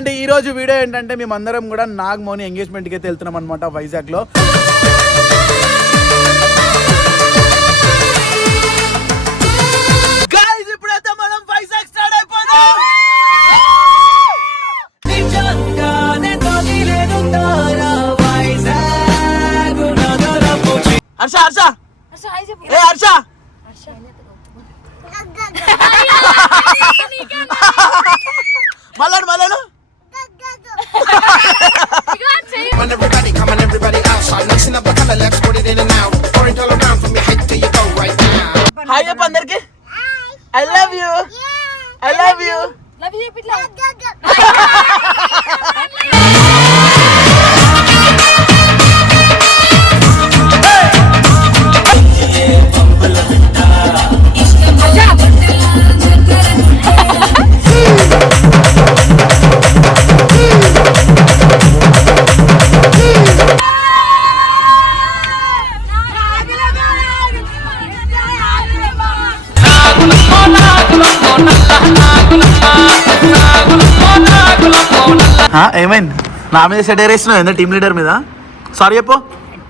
అంటే ఈ రోజు వీడియో ఏంటంటే మేమందరం కూడా నాగమోని ఎంగేజ్మెంట్ కి అయితే వెళ్తున్నాం అన్నమాట వైజాగ్ లో. గైస్ ఇప్పుడైతే మనం వైజాగ్ స్టార్ట్ అయిపోయాం. హర్ష హర్ష ఏ Harsha మళ్ళాడు మళ్ళాడు everybody come on everybody outside mixing up the color let's put it in and out pour it all around from your head to your toe right now hi up andarki I love you I love you pitla ఏమైంది నా మీద setter వేసినావు ఎంత team leader మీద sorry చెప్పు.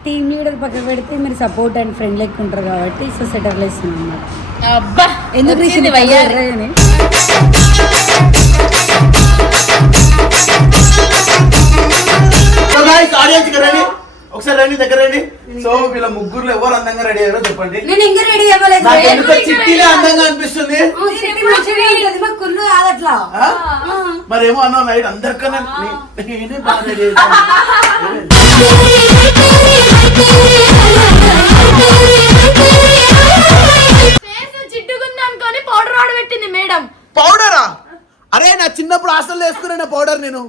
Team leader పక్కన పెడితే మీరు సపోర్ట్ అండ్ ఫ్రెండ్ లెక్క ఉంటారు కాబట్టి సో సెటర్లు వేస్తున్నాం అన్నమాట. అబ్బా ఎందుకు ఒకసారి రండి దగ్గర రండి. సో వీళ్ళ ముగ్గురు ఎవరు అందంగా రెడీ అయ్యారో చెప్పండి. నేను ఇంకా రెడీ అవ్వలేదు. చిట్టిలే అందంగా అనిపిస్తుంది. మరేమో అన్నా నైట్ అందరికన్నా నేనే బాగా రెడీ పౌడరా? అరే నా చిన్నప్పుడు హాస్టల్ వేసుకున్నా పౌడర్ నేను.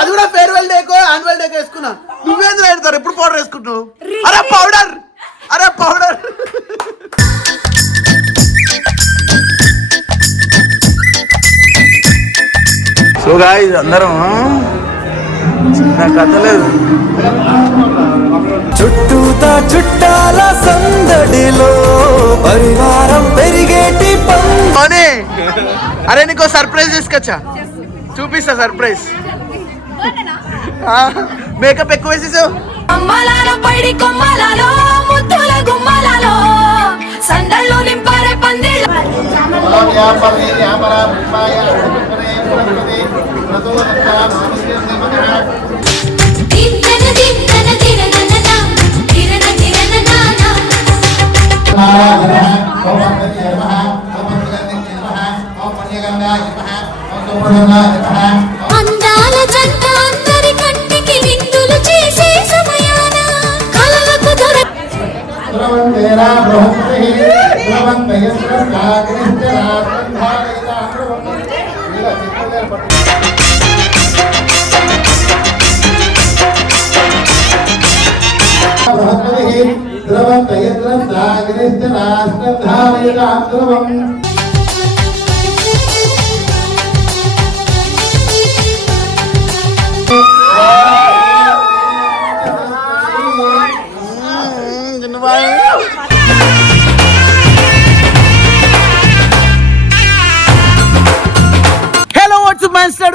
అది కూడా ఫేర్వెల్ డేకో యాన్యువల్ డేకో వేసుకున్నా. నువ్వేంద్ర పెడతారు ఎప్పుడు పౌడర్ వేసుకుంటున్నావు? అరే పౌడర్ అరే పౌడర్. సో గాయ్స్ అందరం చిన్న కథ లేదు. చుట్టూతా చుట్టాల సందడిలో పరివారం పెరిగేటి పని. అరే నీకో సర్ప్రైజ్ తీసుకొచ్చా, చూపిస్తా సర్ప్రైజ్. మేకప్ ఎక్కువ వేసేసావు. అందాల జంట అందరి కంటికి విందులు చేసే సమయాన కలలకు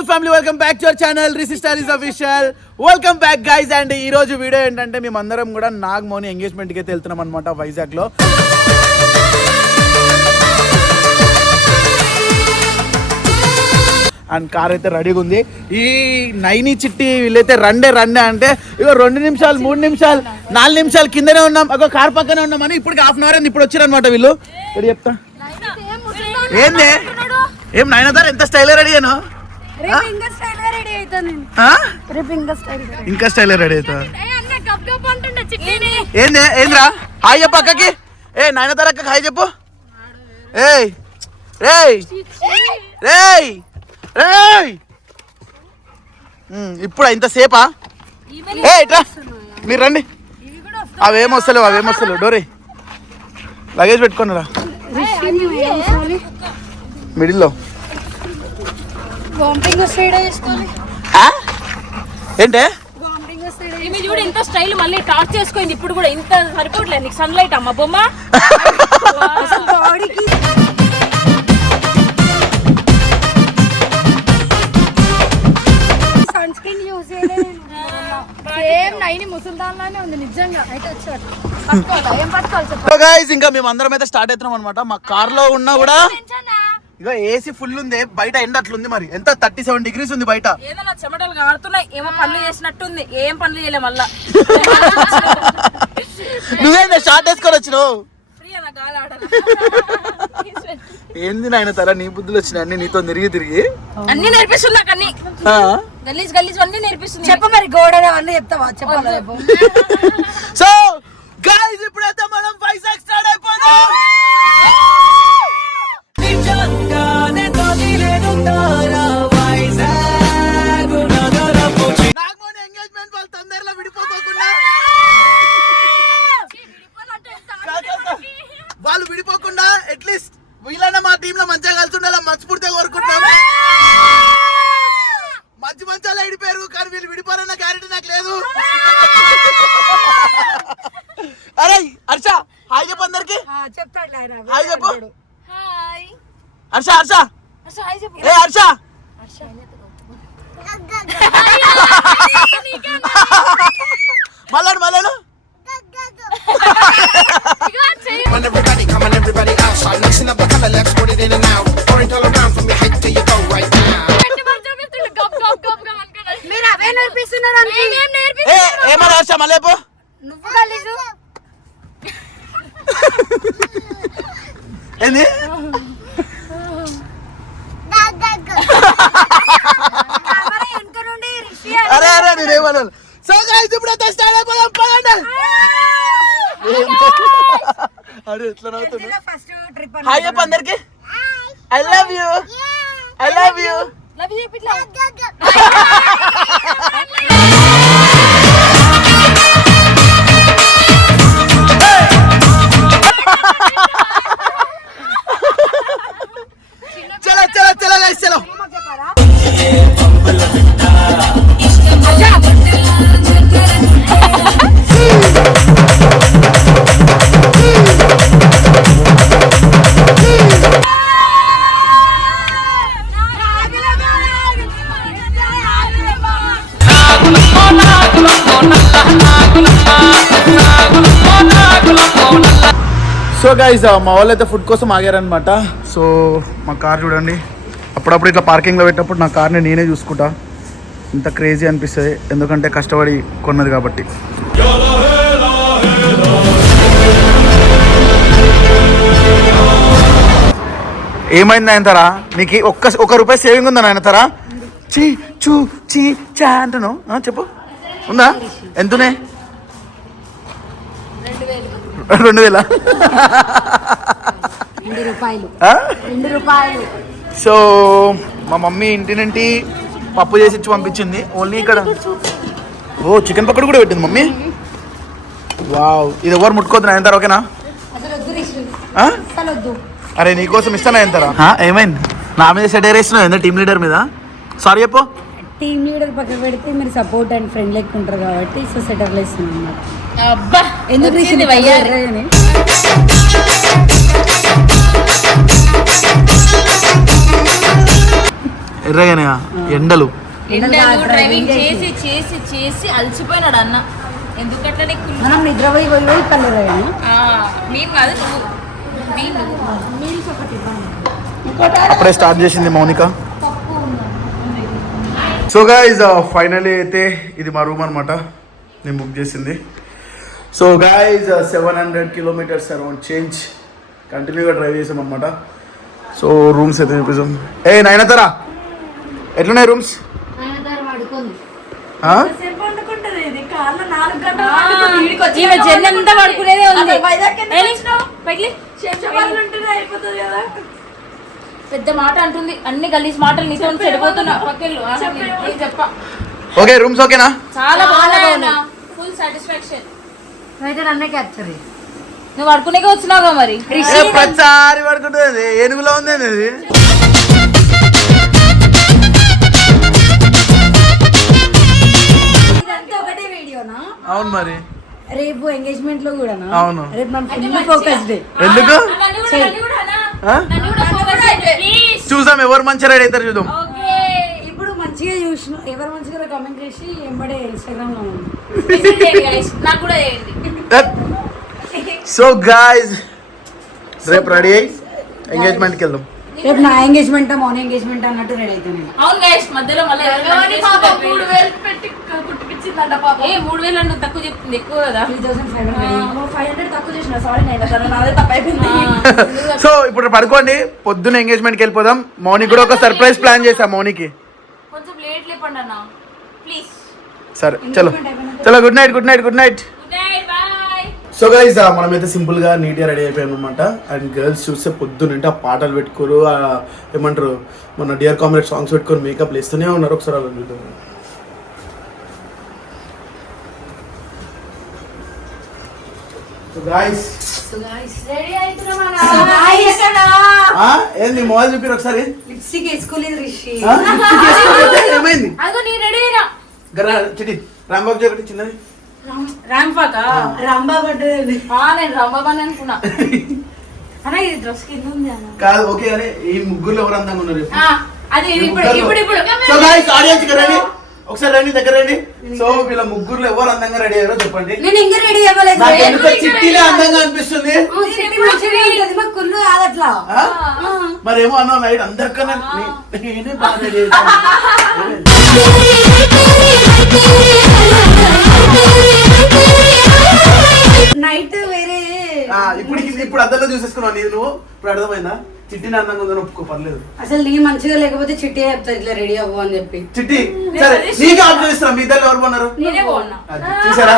family welcome back to our channel Rishi stylish official. Welcome back guys. And ఈ రోజు వీడియో ఏంటంటే మేమందరం కూడా నాగమోని ఎంగేజ్మెంట్ కి అయితే వెళ్తున్నాం అనమాట వైజాగ్ లో. అండ్ కార్ అయితే రెడీగా ఉంది. ఈ నైని చిట్టి వీళ్ళైతే రండే అంటే ఇగో 2 నిమిషాలు 3 నిమిషాలు 4 నిమిషాలు కిందనే ఉన్నాం, ఒక కార్ పక్కనే ఉన్నామని ఇప్పుడు ½ అవర్ అయింది. ఇప్పుడు వచ్చారనమాట వీళ్ళు. రెడీ చెప్తా ఏంది ఏం నైనదార్ ఎంత స్టైల్ రెడీ అయ్యాను. ఇంకా స్టైల్ రెడీ అవుతా ఏంది ఏంద్రా? హాయ్ చెప్పు అక్కకి. ఏ నైనదార్ అక్కకి హాయ్ చెప్పు. ఏయ్ రేయ్ రేయ్ రేయ్ ఇప్పుడు ఇంతసేపా? ఏ ఇట్రా మీరు రండి. అవేమొస్తలేవు డోరే లగేజ్ పెట్టుకున్నారా మిడిల్లో. ఏంటే చూడు ఎంత స్టైల్ మళ్ళీ టార్చ్ చేసుకుంది. ఇప్పుడు కూడా ఇంత సరిపోట్లేదు నీకు సన్ లైట్ అమ్మ బొమ్మ. సేమ్ నైని ముసల్దాన్లానే ఉంది నిజంగా. అయితే వచ్చాడు పట్టుకోవాలా? ఏం పట్టుకోవాలి చెప్పు. సో గైస్ ఇంకా మేము అందరం అయితే స్టార్ట్ అవుతున్నాం అనమాట. మా కార్ లో ఉన్నా కూడా ఇక ఏసీ ఫుల్ ఉంది, బయట ఎండ అట్లుంది. మరి ఎంత 37 degrees ఉంది బయట. ఏదన్నా చెమటలు కారుతున్నాయి, ఏమో పనులు చేసినట్టుంది. ఏం పనులు చేయలే మళ్ళా. నువ్వేందా షార్ట్ వేసుకొని వచ్చినావు? ఫ్రీ అన్న గాలి ఆడాలి. ఏంది నాయన తర నీ బుద్ధులు వచ్చినాయి అన్ని నీతో తిరిగి అన్ని నేర్పిస్తుంది నాకు, అన్ని గలీజ్ గలీజ్ అన్ని నేర్పిస్తుంది. చెప్పు మరి గోడ అన్నీ చెప్తావా? చెప్పాలి చెప్పు. సో గైస్ ఇప్పుడైతే మనం వైజాగ్ స్టార్ట్ అయిపోదాం. నాగమోని ఎంగేజ్మెంట్ వాళ్ళు తొందరలో విడిపోకోకుండా వాళ్ళు విడిపోకుండా అట్లీస్ట్ వీళ్ళైనా మా టీమ్ లో మంచిగా కలిసి ఉండాలి మనస్ఫూర్తిగా కోరుకుంటున్నాము. మంచాలు విడిపోయారు కానీ వీళ్ళు విడిపోరన్న గ్యారెంటీ నాకు లేదు. అరే హర్ష హాయ్ చెప్పు అందరికి. చెప్తాడు హాయ్ చెప్పు. హాయ్ హర్ష హర్ష అసలు హాయ్ చెప్పు. ఏ Harsha మళ్ళాడు మళ్ళాడు. Come on everybody outside. Mixing up the color, let's put it in and out. Pouring all around from your head to your toe right now. మీరు అవే నేర్పిస్తున్నారు. ఏమన్నా హర్ష మళ్ళీ పో. నువ్వు గలీజు. ఏంది కెమెరా వెనక నుండి రిషి అరే అరే నేనేమన్నాను. సో గైస్ ఇప్పుడైతే స్టార్ట్ అయిపోదాం పదండి. అరే ఎట్లా నవ్వుతున్నా. ఫస్ట్ ట్రిప్ హాయ్ చెప్పు అందరికి. I love you I love you. Love you పిట్లా. చలో చలో చలో గైస్ చలో. సో గైస్ మా వాళ్ళు అయితే ఫుడ్ కోసం ఆగారనమాట. సో మా కార్ చూడండి, అప్పుడప్పుడు ఇట్లా పార్కింగ్లో పెట్టినప్పుడు నా కార్ని నేనే చూసుకుంటా. ఇంత క్రేజీ అనిపిస్తుంది ఎందుకంటే కష్టపడి కొన్నది కాబట్టి. ఏమైంది ఆయన తరా నీకు ఒక్క రూపాయి సేవింగ్ ఉందా ఆయన తరా? చీ చూ చీ చా అంటాను చెప్పు. ఉందా? ఎంతనే? 2000. 2 రూపాయలు. సో మా మమ్మీ ఇంటి నుండి పప్పు చేసి ఇచ్చి పంపించింది. ఓన్లీ ఇక్కడ ఓ చికెన్ పకోడీ కూడా పెట్టింది మమ్మీ. వావ్, ఇది ఎవరు ముట్టుకోవద్దు నా ఎంత ఓకేనా? అసలు వద్దు రిషి, ఆ? అసలు వద్దు. అరే నీకోసం ఇస్తానా ఎంతరా? ఏమైంది నా మీద సెటైర్ వేస్తున్నావు ఎంత టీమ్ లీడర్ మీద? సారీ చెప్పు. టీమ్ లీడర్ పక్కన పెడితే మీరు సపోర్ట్ అండ్ ఫ్రెండ్ లెక్క ఉంటారు కాబట్టి సో సెటర్లు ఇస్తున్నాం అన్నమాట. అబ్బా ఎందుకు వచ్చింది వయ్యారి. ఎర్రగానే ఎండలు డ్రైవింగ్ చేసి చేసి చేసి అలసిపోయినాడు అన్న. ఎందుకంటే నీకు మనం నిద్రపోయి పోయి కలర్ మేము కాదు నువ్వు మీల్స్ ఒకటి ఇవ్వండి. అప్పుడే స్టార్ట్ చేసింది మౌనిక. సో గైజ్ ఫైనలీ అయితే ఇది మా రూమ్ అనమాట, నేను బుక్ చేసింది. So guys 700 kilometers around change కంటిన్యూగా డ్రైవ్ చేసాం అనమాట. సో రూమ్స్ అయితే చూపిస్తాం. ఏ నైనతరా ఎట్లున్నాయి రూమ్స్? జన్నంతా పడుకునేదే ఉంది. పెద్ద మాట అంటుంది, అన్ని గలీజ్ మాటలు నీతో చెడిపోతున్నా. పక్కెళ్ళు చెప్ప. ఓకే రూమ్స్ ఓకేనా? చాలా బాగున్నా, ఫుల్ సాటిస్ఫాక్షన్. అయితే నన్నే క్యాప్చర్ చేయి. నువ్వు పడుకునేకే వచ్చినావుగా మరి. ప్రతిసారి పడుకుంటుంది, ఏనుగులో ఉంది అది. ఇదంతా ఒకటే వీడియోనా? అవును మరి. రేపు ఎంగేజ్మెంట్ లో కూడా అవును. రేపు మనం ఫుల్ ఫోకస్ డే. ఎందుకు చూసాం ఎవరు మంచి రెడీ అవుతారు చూద్దాం. ఇప్పుడు మంచి మంచిగా చూసిన ఎవరు మంచిగా కామెంట్ చేసి ఎంబడే ఇన్స్టాగ్రామ్ లో ఉంది. మెసేజ్ చేయండి guys. నాకు కూడా చేయండి. సో గాయ్స్ రేపు రెడీ అయ్యి ఎంగేజ్మెంట్కి వెళ్దాం. రేపు నా ఎంగేజ్మెంట్ మార్నింగ్ ఎంగేజ్మెంట్ అన్నట్టు రెడీ అవుతాను. అవును గైస్, మధ్యలో మళ్ళీ 3,000 పెట్టి కుట్టిపించిందంట పాప. 3,000 అంటే తక్కువ చెప్తుంది, ఎక్కువ కదా. 500 తక్కువ చేసిన. సారీ నేను నాదే తప్ప అయిపోయింది. సో ఇప్పుడు పడుకోండి, పొద్దున్న ఎంగేజ్మెంట్కి వెళ్ళిపోదాం. మౌనికి కూడా ఒక సర్ప్రైజ్ ప్లాన్ చేసా మౌనికి. కొంచెం లేట్ లేపండి అన్న ప్లీజ్. సరే చలో చలో, good night good night good night. Good night, bye. So guys మనమైతే సింపుల్ గా నీట్ గా రెడీ అయిపోయాం అనమాట. అండ్ గర్ల్స్ చూస్తే పొద్దునంటే ఆ పాటలు పెట్టుకోరు, ఏమంటారు మన డియర్ కామ్రేడ్ సాంగ్స్ పెట్టుకొని మేకప్ వేస్తూనే ఉన్నారు. ఒకసారి అలా చూద్దాం. ఏంది మొబైల్ చూపిరు ఒకసారి. లిప్స్టిక్ వేసుకోలేదు రిషి. ఏమైంది? అదిగో నీ రెడీ అయినా. చిటి రాంబాబు చెప్పండి చిన్నది. రాంపాక రాంబాబు అంటే నేను రాంబాబు అనుకున్నా. అన్న ఇది డ్రెస్ కింద ఉంది అన్న. కాదు ఓకే, అరే ఈ ముగ్గురు ఎవరు అందంగా ఉన్నారు చెప్పు. అది ఇప్పుడు సో గైస్ ఆడియన్స్ రండి, ఒకసారి రండి దగ్గర రండి. సో వీళ్ళ ముగ్గురులో ఎవరు అందంగా రెడీ అయ్యారో చెప్పండి. నేను ఇంకా రెడీ అవ్వలేదు. నాకు ఎందుకో చిట్టిలే అందంగా అనిపిస్తుంది. కుళ్ళు కాదట్లా. మరేమో అన్నా నైట్ అందరికన్నా నేనే బాగా రెడీ నైట్ వేరే. ఇప్పుడు అద్దంలో చూసేసుకున్నావు నీది నువ్వు. ఇప్పుడు అర్థమైందా చిట్టిని అందంగా ఉందని ఒప్పుకో, పర్లేదు. అసలు నీ మంచిగా లేకపోతే చిట్టి చెప్తా ఇట్లా రెడీ అవ్వు అని చెప్పి. చిట్టి సరే నీకే ఆఫ్ చేస్తాం. మీ ఇద్దరు ఎవరు కొన్నారు నేనే బాగున్నా. చూసారా?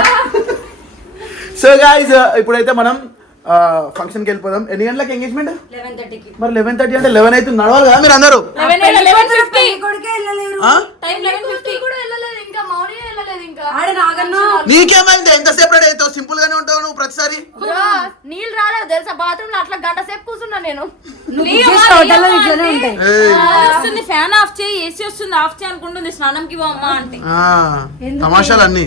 సో గాయ్స్ ఇప్పుడైతే మనం ఫంక్షన్ కి వెళ్ళిపోదాం. ఎన్ని గంటలకు ఎంగేజ్మెంట్? 11:30కి. మరి 11:30 అంటే 11 అయితే నడవాలి కదా మీరు అందరూ. 11:50 కొడుకే వెళ్ళలేరు. టైం 11:50 కూడా వెళ్ళలేదు ఇంకా. మౌని వెళ్ళలేదు ఇంకా. ఆడ నాగన్నా నీకేమైంది? ఎంతసేపు రెడీ అవుతావు? సింపుల్ గానే ఉంటావు నువ్వు ప్రతిసారి. నీళ్ళు రాలేదు తెలుసా బాత్రూమ్ లో. అట్లా గంట సేపు కూర్చున్నా నేను. హోటల్లో ఇట్లనే ఉంటాయి. వస్తుంది, ఫ్యాన్ ఆఫ్ చేయి, ఏసీ వస్తుంది ఆఫ్ చేయి అనుకుంటుంది. స్నానంకి పోమ్మా అంటే తమాషాలు అన్ని.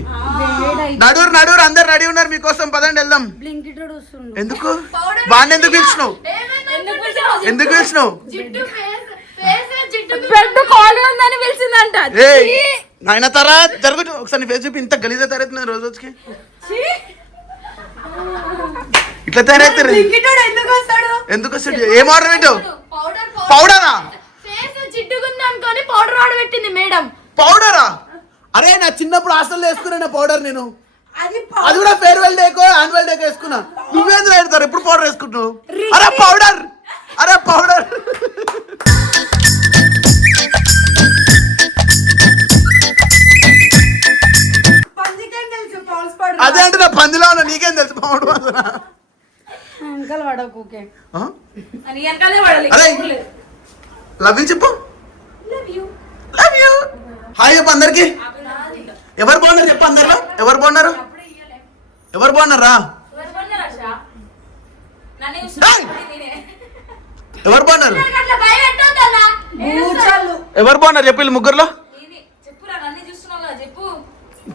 నడురు నడురు అందరు రెడీ ఉన్నారు మీకోసం, పదండి వెళ్దాం. బ్లింకిట్ వస్తుంది. ఎందుకు బాగా ఎందుకు పిలిచినావు? ఎందుకు పిలిచినావు? బెడ్ ఖాళీ ఉందని పిలిచిందంట. నాయన తరా జరుగు ఒకసారి ఫేస్ చూపి. ఇంత గలీజా తయారవుతుంది రోజు రోజుకి. ఇట్లా తయారవుతారు ఎందుకు వస్తాడు? ఏం ఆర్డర్ పెట్టావు? పౌడరా? జిడ్డుగుంది అనుకొని పౌడర్ ఆర్డర్ పెట్టింది మేడం. పౌడరా? అరే నా చిన్నప్పుడు హాస్టల్లో వేసుకున్నా పౌడర్ నేను. అది కూడా ఫేర్వెల్ డేకో యాన్యువల్ డేకో వేసుకున్నా. నువ్వేందుకు పెడతారు ఎప్పుడు పౌడర్ వేసుకుంటున్నావు? అరే పౌడర్, అరే పౌడర్. అదే అంటే నా పందిలో ఉన్నా, నీకేం తెలుసు పౌడర్ అసలు? అంకల్ వాడకు. ఓకే అని వెనకాలే పడాలి. అరే లవ్ యూ చెప్పు. లవ్ యూ హాయ్ చెప్పు అందరికి. ఎవరు బాగున్నారు చెప్పు అందరిలో. ఎవరు బాగున్నారు? ఎవరు బాగున్నారా? ఎవరు బాగున్నారు? ఎవరు బాగున్నారు చెప్పు వీళ్ళు ముగ్గురులో.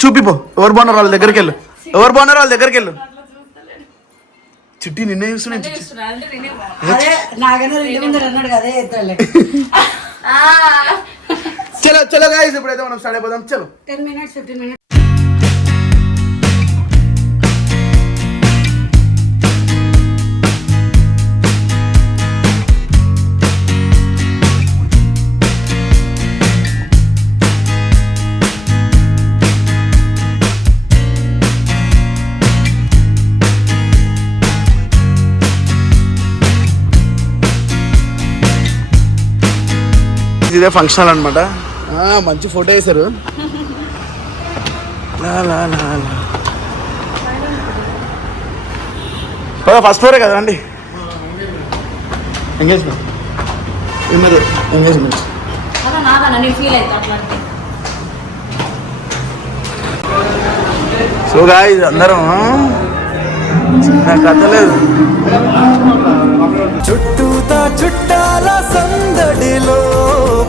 చూపిపో ఎవరు బాగున్నారు వాళ్ళ దగ్గరికి వెళ్ళు. ఎవరు బాగున్నారు వాళ్ళ దగ్గరికి వెళ్ళు. చిట్టి నిన్నే చూస్తున్నా. అదే నాగన్నా రెండు ముందు అన్నాడు కదా ఎత్తాలే. చలో చలో గాయ్స్ ఇప్పుడైతే మనం స్టార్ట్ అయిపోదాం. చలో 10 minutes 15 minutes. ఇదే ఫంక్షన్ అనమాట. మంచి ఫోటో వేశారు. ఫస్ట్ ఫ్లోరే కదా అండి ఎంగేజ్మెంట్. ఎంగేజ్మెంట్ సో గాయ్స్ అందరం చిన్న కథ లేదు. చుట్టూతా చుట్టాల సందడిలో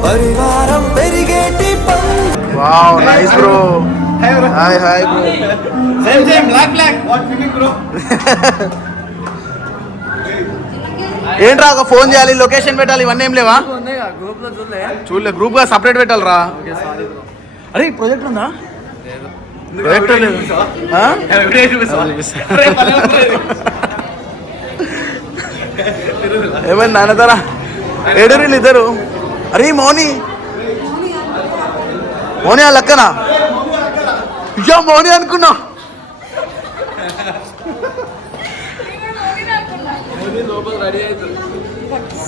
పరివారం పెరిగేటి wow nice bro. Hi hi bro. Same block what feeling bro. ఏంట్రా ఒక ఫోన్ చేయాలి, లొకేషన్ పెట్టాలి, ఇవన్నీ ఏం లేవా? చూడలే, గ్రూప్ గా సపరేట్ పెట్టాలరా. అరే ప్రొజెక్ట్ ఉందా? ప్రొజెక్టర్ లేదు. ఏమైంది నాన్నతారా? ఏడురీళ్ళు ఇద్దరు. అరే మౌని ఆ లక్కనా? ఇయ్యా మౌని అనుకున్నా.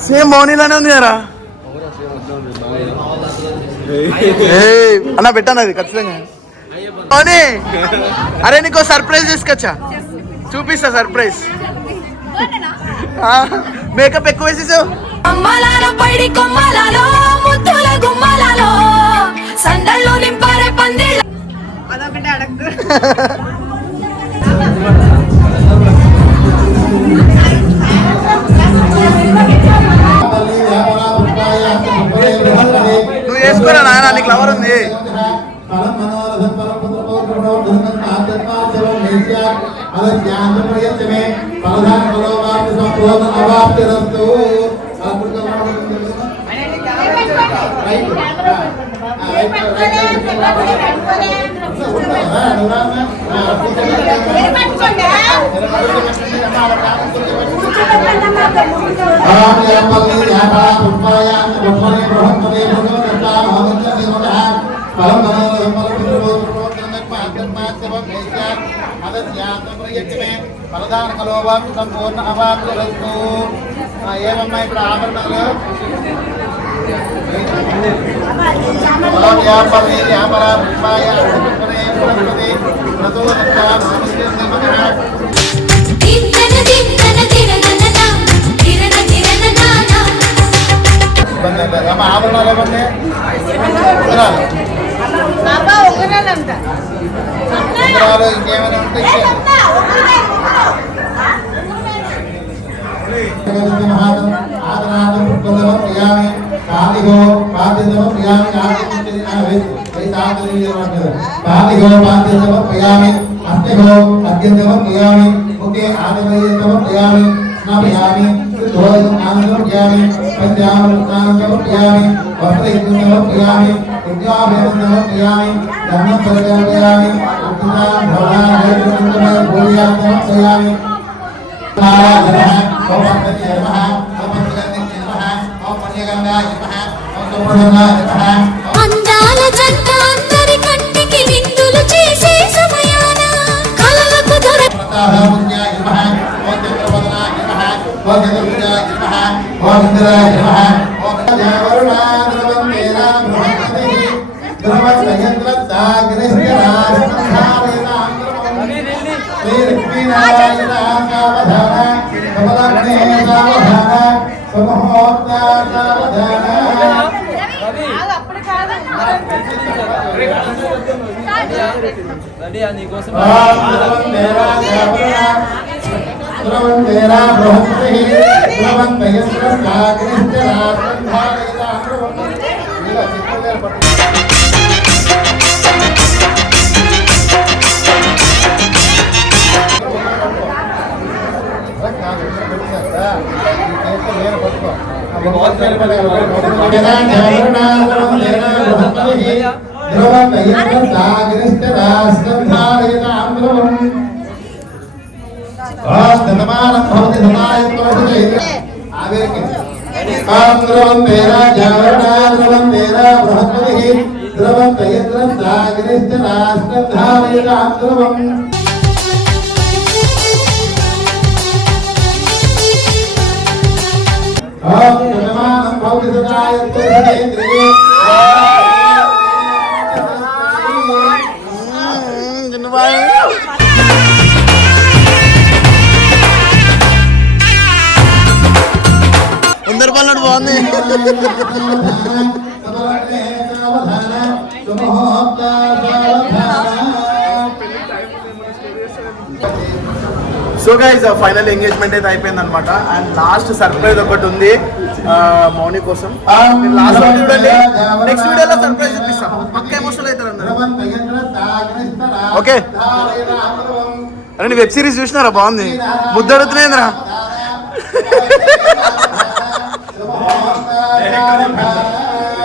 సేమ్ మౌనిలానే ఉంది కదా. అన్న పెట్టాను అది ఖచ్చితంగా. మౌని అరే నీకో సర్ప్రైజ్ తీసుకొచ్చా, చూపిస్తా సర్ప్రైజ్. మేకప్ ఎక్కువ వేసేసావు. అమ్మలాలో పైడి కొమ్మలాలో ముద్దుల గుమ్మలాలో సందళ్ళు నింపారే పందిళ్ళ అదొకటి అడగదు. నువ్వు చేసుకోరా నాయన, నీకు లవర్ ఉంది. సంపూర్ణ అవాప్తిరస్తు. ఏమమ్మా ఇప్పుడు ఆభరణాలు ఆభరణాలు ఏమండి? ఇంకేమైనా ఉంటే అందాల జంట అందరి కంటికి విందులు చేసే సమయాన కలలకు దొర అందరు పనులు బాగుంది. సో గైస్ ఫైనల్ ఎంగేజ్మెంట్ అయితే అయిపోయింది అనమాట. అండ్ లాస్ట్ సర్ప్రైజ్ ఒకటి ఉంది మౌని కోసం. లాస్ట్ చూడండి, నెక్స్ట్ వీడియోలో సర్ప్రైజ్ చూపిస్తాం. పక్క ఎమోషనల్ అవుతారు అందరూ. ఓకే, అరే వెబ్ సిరీస్ చూసినారా? బాగుంది. ముద్దడుతున్నాయిందిరా. శ్రీరామ